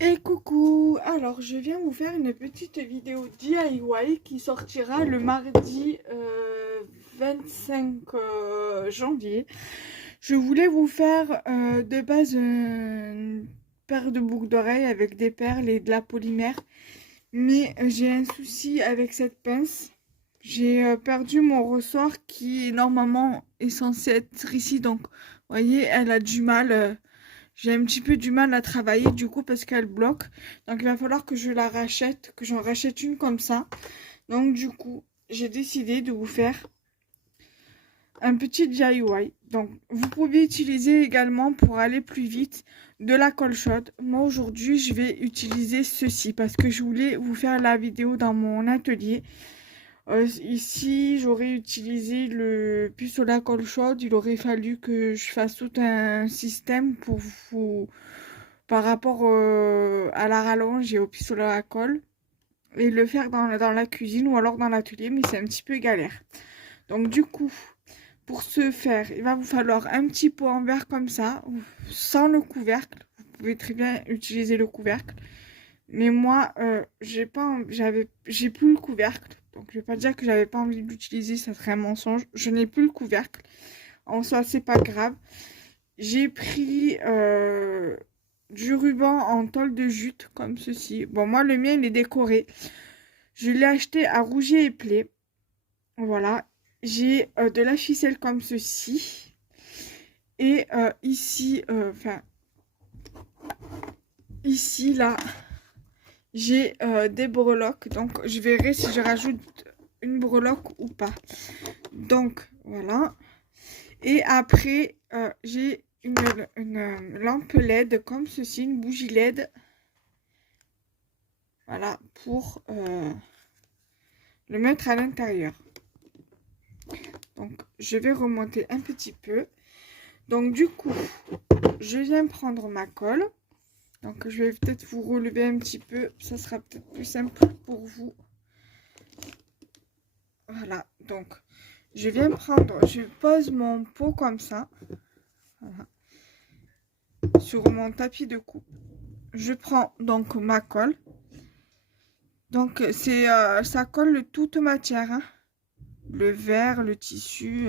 Et coucou, alors je viens vous faire une petite vidéo DIY qui sortira le mardi 25 janvier. Je voulais vous faire de base une paire de boucles d'oreilles avec des perles et de la polymère. Mais j'ai un souci avec cette pince. J'ai perdu mon ressort qui normalement est censé être ici. Donc, vous voyez, elle a du mal. J'ai un petit peu du mal à travailler du coup parce qu'elle bloque. Donc il va falloir que je la rachète, que j'en rachète une comme ça. Donc du coup, j'ai décidé de vous faire un petit DIY. Donc vous pouvez utiliser également pour aller plus vite de la colle chaude. Moi aujourd'hui, je vais utiliser ceci parce que je voulais vous faire la vidéo dans mon atelier. Ici, j'aurais utilisé le pistolet à colle chaude. Il aurait fallu que je fasse tout un système pour vous par rapport à la rallonge et au pistolet à colle et le faire dans la cuisine ou alors dans l'atelier, mais c'est un petit peu galère. Donc du coup, pour ce faire, il va vous falloir un petit pot en verre comme ça, sans le couvercle. Vous pouvez très bien utiliser le couvercle. Mais moi, j'ai plus le couvercle. Donc je vais pas dire que j'avais pas envie de l'utiliser, ça serait un mensonge. Je n'ai plus le couvercle. En soi, c'est pas grave. J'ai pris du ruban en tôle de jute, comme ceci. Bon, moi, le mien, il est décoré. Je l'ai acheté à Rougier et Play. Voilà. J'ai de la ficelle comme ceci. Et ici, ici, là, j'ai des breloques. Donc, je verrai si je rajoute une breloque ou pas. Donc, voilà. Et après, j'ai une lampe LED comme ceci, une bougie LED. Voilà, pour le mettre à l'intérieur. Donc, je vais remonter un petit peu. Donc, du coup, je viens prendre ma colle. Donc, je vais peut-être vous relever un petit peu. Ça sera peut-être plus simple pour vous. Voilà, donc, je viens prendre, je pose mon pot comme ça. Voilà, sur mon tapis de coupe. Je prends donc ma colle. Donc, ça colle toute matière, hein. Le verre, le tissu.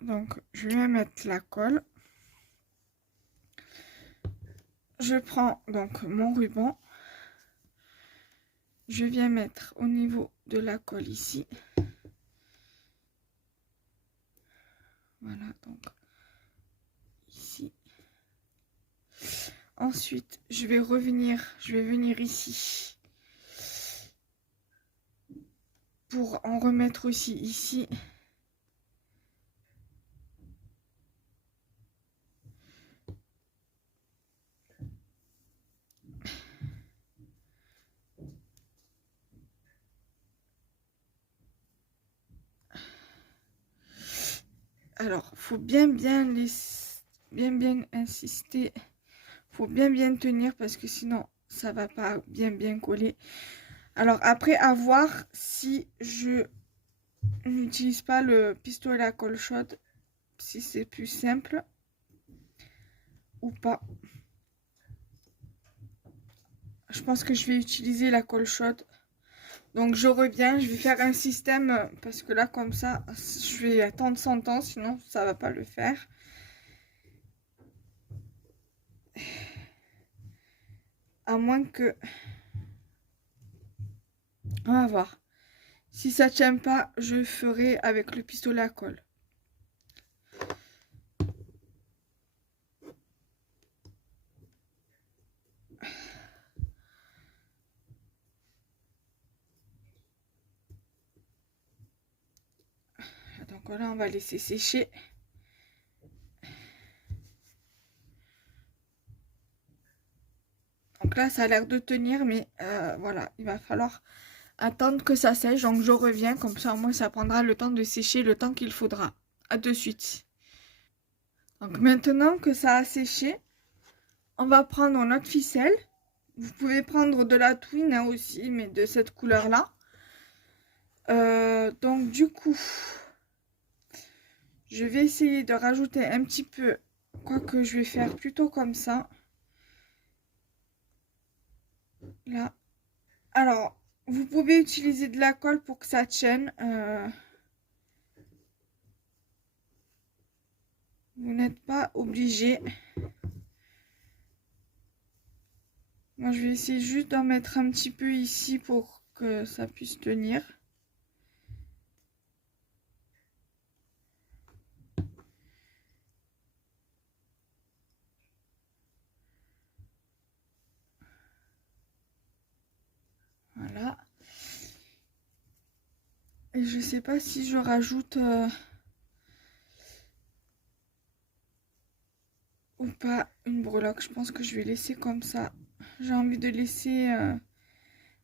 Donc, je vais mettre la colle. Je prends donc mon ruban. Je viens mettre au niveau de la colle ici. Voilà, donc ici. Ensuite, je vais venir ici pour en remettre aussi ici. Alors, faut bien insister. Faut bien tenir parce que sinon ça va pas bien coller. Alors après, à voir si je n'utilise pas le pistolet à colle chaude, si c'est plus simple ou pas. Je pense que je vais utiliser la colle chaude. Donc je reviens, je vais faire un système parce que là comme ça, je vais attendre 100 ans, sinon ça va pas le faire. À moins que... On va voir. Si ça tient pas, je ferai avec le pistolet à colle. Donc là, on va laisser sécher. Donc là, ça a l'air de tenir, mais voilà, il va falloir attendre que ça sèche. Donc je reviens, comme ça au moins ça prendra le temps de sécher, le temps qu'il faudra. À de suite. Donc maintenant que ça a séché, on va prendre notre ficelle. Vous pouvez prendre de la twine hein, aussi, mais de cette couleur-là. Donc du coup, je vais essayer de rajouter un petit peu quoique je vais faire plutôt comme ça. Là. Alors, vous pouvez utiliser de la colle pour que ça tienne. Vous n'êtes pas obligé. Moi, je vais essayer juste d'en mettre un petit peu ici pour que ça puisse tenir. Voilà. Et je sais pas si je rajoute ou pas une breloque. Je pense que je vais laisser comme ça. J'ai envie de laisser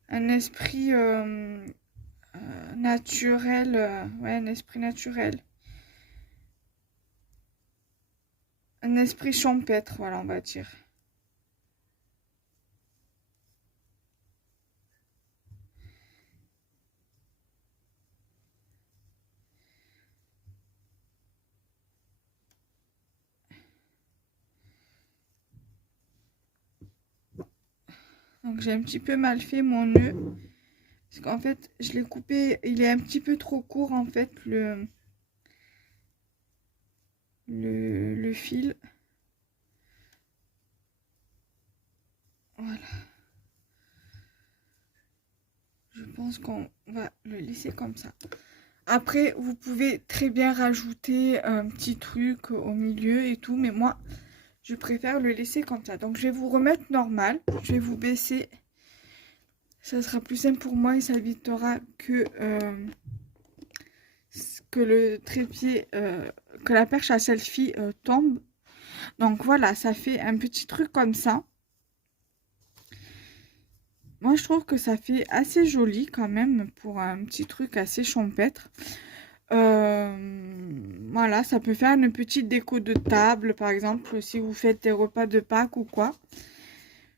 un esprit naturel. Ouais, un esprit naturel. Un esprit champêtre, voilà, on va dire. Donc j'ai un petit peu mal fait mon nœud. Parce qu'en fait, je l'ai coupé, il est un petit peu trop court en fait, le fil. Voilà. Je pense qu'on va le laisser comme ça. Après, vous pouvez très bien rajouter un petit truc au milieu et tout, mais moi, je préfère le laisser comme ça. Donc, je vais vous remettre normal. Je vais vous baisser. Ça sera plus simple pour moi et ça évitera que le trépied, que la perche à selfie tombe. Donc, voilà, ça fait un petit truc comme ça. Moi, je trouve que ça fait assez joli quand même pour un petit truc assez champêtre. Voilà, ça peut faire une petite déco de table, par exemple, si vous faites des repas de Pâques ou quoi.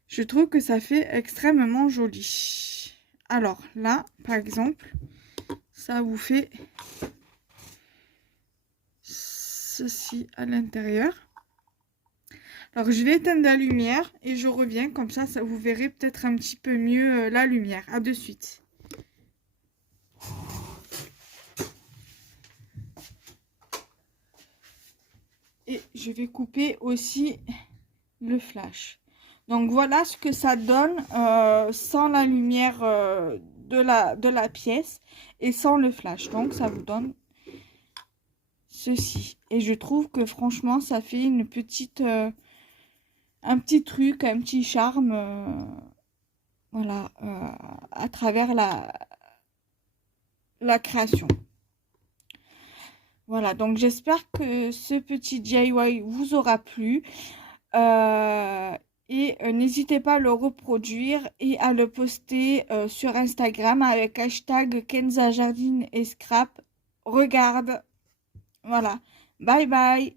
Je trouve que ça fait extrêmement joli. Alors là, par exemple, ça vous fait ceci à l'intérieur. Alors, je vais éteindre la lumière et je reviens. Comme ça vous verrez peut-être un petit peu mieux la lumière. À de suite. Et je vais couper aussi le flash. Donc, voilà ce que ça donne sans la lumière de la pièce et sans le flash. Donc, ça vous donne ceci. Et je trouve que franchement, ça fait une petite... un petit truc, un petit charme, voilà, à travers la création. Voilà, donc j'espère que ce petit DIY vous aura plu. N'hésitez pas à le reproduire et à le poster sur Instagram avec hashtag Kenza Jardine et Scrap. Regarde. Voilà. Bye bye.